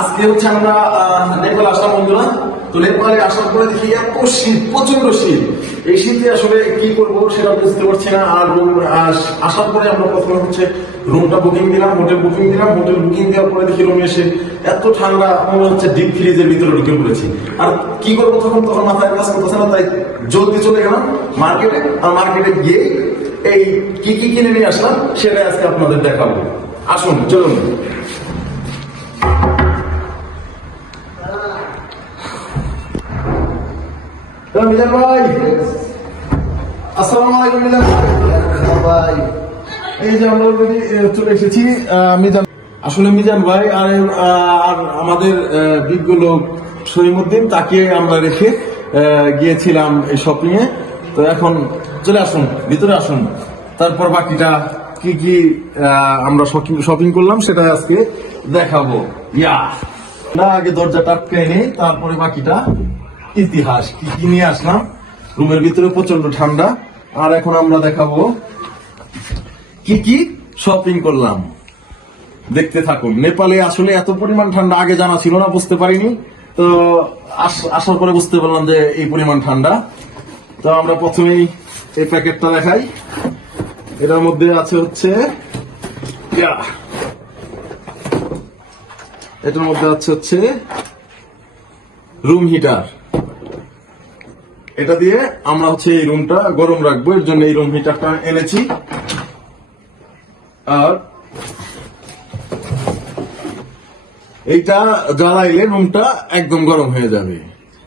আজকে হচ্ছে আমরা নেপাল আসলাম বন্ধুরা। তো নেপালে আসার পরে দেখি এত শীত, প্রচন্ড শীত। এই শীতে আসলে কি করবো সেটা বুঝতে পারছি না। আর আসার পরে আমরা প্রথমে হচ্ছে রুমটা বুকিং দিলাম, হোটেল বুকিং দিলাম। হোটেল বুকিং দেওয়ার পরে দেখি রুমে এসে এত ঠান্ডা, মনে হচ্ছে ডিপ ফ্রিজের ভিতরে ঢুকে পড়েছি। আর কি করবো তখন মাথায় কাজ করতেছে না, তাই জলদি চলে গেলাম মার্কেটে। আর মার্কেটে গিয়ে এই কি কি কিনে নিয়ে আসলাম সেটাই আজকে আপনাদের দেখাবো। আসুন, চলুন। মিজান ভাই, আসসালামু আলাইকুম। মিজান ভাই, এই যে আমরা অলরেডি চলে এসেছি। মিজান, আসলে মিজান ভাই আর আমাদের বিজ্ঞ লোক শরীমউদ্দিন, তাকে আমরা রেখে গিয়েছিলাম এই শপিং এ। তো এখন চলে আসুন, ভিতরে আসুন। তারপর বাকিটা কি কি আমরা শপিং করলাম সেটা আজকে দেখাবো। না, আগে দরজাটা আটকে নেই, তারপরে বাকিটা ইতিহাস। কি কি নিয়ে আসলাম। রুমের ভিতরে প্রচন্ড ঠান্ডা। আর এখন আমরা দেখাবো কি কি শপিং করলাম। দেখতে থাকুন। নেপালে আসলে এত পরিমাণ ঠান্ডা আগে জানা ছিল না, বুঝতে পারিনি। তো আসার পরে বুঝতে পারলাম যে এই পরিমাণ ঠান্ডা। তো আমরা প্রথমেই এই প্যাকেটটা দেখাই। এটার মধ্যে আছে হচ্ছে এটার মধ্যে আছে হচ্ছে রুম হিটার। এটা দিয়ে আমরা হচ্ছে এই রুমটা গরম রাখবো, এর জন্য এই রুম হিটারটা এনেছি। আর এইটা জ্বালাইলে রুমটা একদম গরম হয়ে যাবে,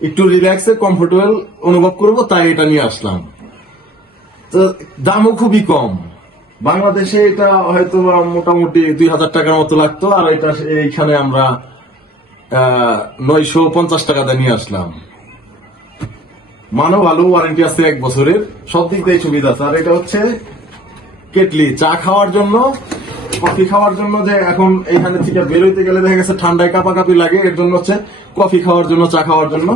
একটু রিল্যাক্সে কমফোর্টেবল অনুভব করব, তাই এটা নিয়ে আসলাম। তো দামও খুবই কম। বাংলাদেশে এটা হয়তো মোটামুটি 2000 টাকার মতো লাগতো, আর এটা এইখানে আমরা 950 টাকাতে নিয়ে আসলাম। মানও ভালো, ওয়ারেন্টি আছে 1 বছরের, সব দিক দিয়ে সুবিধা আছে। আর এটা হচ্ছে কেটলি, চা খাওয়ার জন্য, কফি খাওয়ার জন্য। যে এখন এইখানে থেকে বেরোইতে গেলে দেখা গেছে ঠান্ডায় কাঁপাকাঁপি লাগে, এর জন্য হচ্ছে কফি খাওয়ার জন্য, চা খাওয়ার জন্য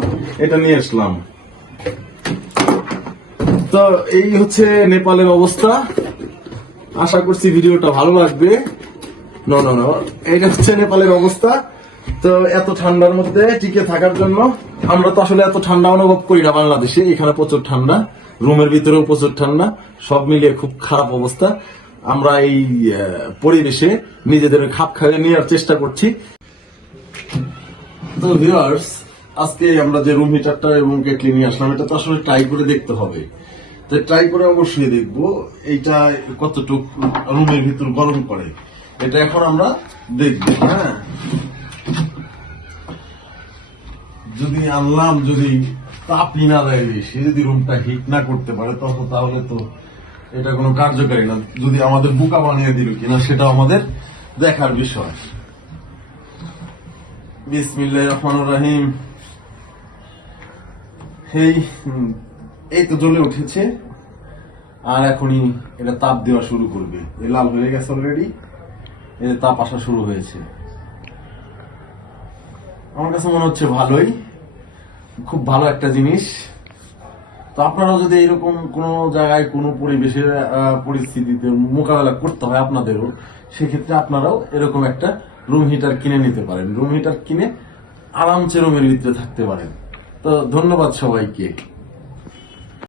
এটা নিয়ে আসলাম। তো এই হচ্ছে নেপালের অবস্থা। আশা করছি ভিডিওটা ভালো লাগবে। এইটা হচ্ছে নেপালের অবস্থা। তো এত ঠান্ডার মধ্যে টিকে থাকার জন্য, আমরা তো আসলে এত ঠান্ডা অনুভব করি না বাংলাদেশে, এখানে প্রচুর ঠান্ডা, রুমের ভিতরেও প্রচুর ঠান্ডা, সব মিলিয়ে খুব খারাপ অবস্থা। আমরা এই পরিবেশে নিজেদের খাপ খাইয়ে নেওয়ার চেষ্টা করছি। তো ভিউয়ার্স, আজকে আমরা যে রুম হিটারটা এবং কেটলি নিয়ে আসলাম, এটা তো আসলে ট্রাই করে দেখতে হবে। তো ট্রাই করে অবশ্যই দেখবো এইটা কতটুকু রুমের ভিতর গরম করে, এটা এখন আমরা দেখবো। হ্যাঁ, যদি আনলাম, যদি তাপই না দেয়, সে যদি রুমটা হিট না করতে পারে, তখন তাহলে তো এটা কোনো কার্যকারী না। যদি আমাদের বোকা বানিয়ে দিল কিনা সেটা আমাদের দেখার বিষয়। বিসমিল্লাহির রহমানির রহিম। এই তো জ্বলে উঠেছে, আর এখনই এটা তাপ দেওয়া শুরু করবে। এই লাল হয়ে গেছে অলরেডি, এর তাপ আসা শুরু হয়েছে। আমার কাছে মনে হচ্ছে ভালোই, খুব ভালো একটা জিনিস। তো আপনারা যদি এরকম কোনো জায়গায় কোনো পরিবেশের পরিস্থিতিতে মোকাবেলা করতে হয় আপনাদেরও, সেক্ষেত্রে আপনারাও এরকম একটা রুম হিটার কিনে নিতে পারেন। রুম হিটার কিনে আরামসে রুমের ভিতরে থাকতে পারেন। তো ধন্যবাদ সবাইকে।